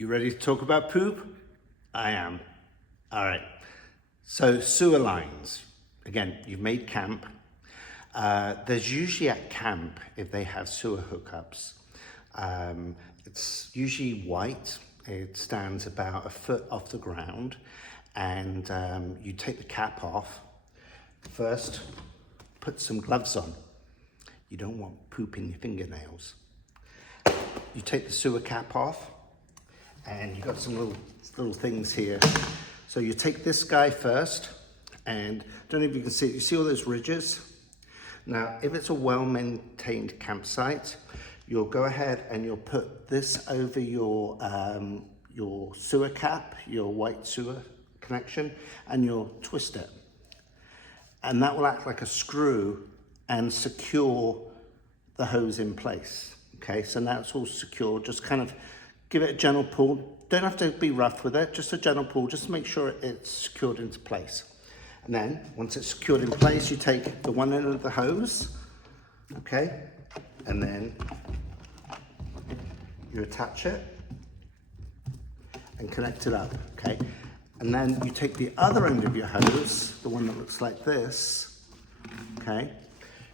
You ready to talk about poop? I am. All right. So sewer lines. Again, you've made camp. There's usually at camp, if they have sewer hookups, it's usually white. It stands about a foot off the ground, and you take the cap off. First, put some gloves on. You don't want poop in your fingernails. You take the sewer cap off, and you've got some little things here. So you take this guy first, and I don't know if you can see it. You see all those ridges? Now, if it's a well-maintained campsite, you'll go ahead and you'll put this over your sewer cap, your white sewer connection, and you'll twist it. And that will act like a screw and secure the hose in place. Okay, so now it's all secure. Just kind of give it a gentle pull. Don't have to be rough with it, just a gentle pull, just to make sure it's secured into place. And then, once it's secured in place, you take the one end of the hose, okay, and then you attach it and connect it up, okay? And then you take the other end of your hose, the one that looks like this, okay?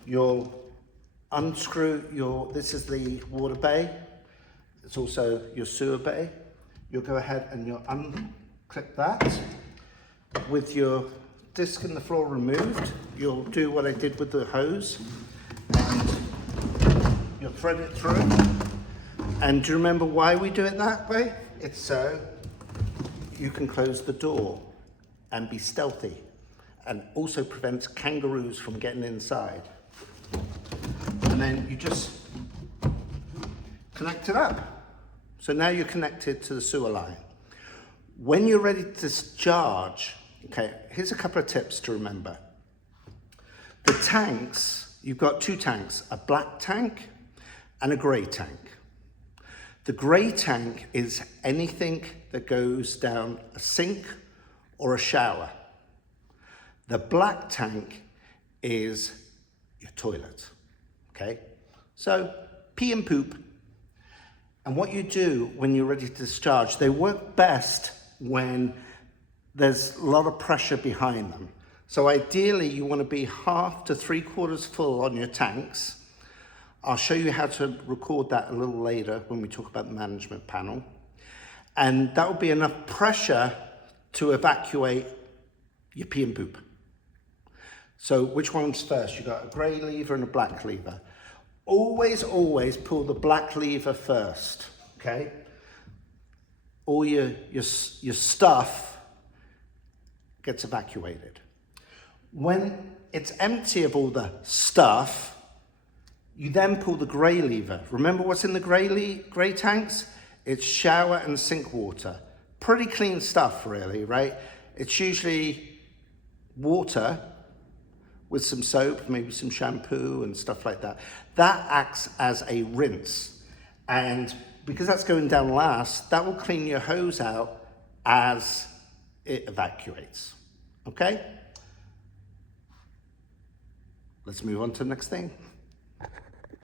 You'll unscrew this is the water bay. It's also your sewer bay. You'll go ahead and you'll unclip that. With your disc in the floor removed, you'll do what I did with the hose, and you'll thread it through. And do you remember why we do it that way? It's so you can close the door and be stealthy, and also prevents kangaroos from getting inside. And then you just connect it up. So now you're connected to the sewer line. When you're ready to discharge, okay, here's a couple of tips to remember. The tanks, you've got two tanks, a black tank and a gray tank. The gray tank is anything that goes down a sink or a shower. The black tank is your toilet, okay? So pee and poop. And what you do when you're ready to discharge, they work best when there's a lot of pressure behind them. So ideally, you want to be half to 3/4 full on your tanks. I'll show you how to record that a little later when we talk about the management panel. And that will be enough pressure to evacuate your pee and poop. So which one's first? You've got a gray lever and a black lever. Always pull the black lever first, okay? All your stuff gets evacuated. When it's empty of all the stuff, you then pull the gray lever. Remember what's in the gray tanks? It's shower and sink water. Pretty clean stuff, really, right? It's usually water with some soap, maybe some shampoo and stuff like that. That acts as a rinse. And because that's going down last, that will clean your hose out as it evacuates, okay? Let's move on to the next thing.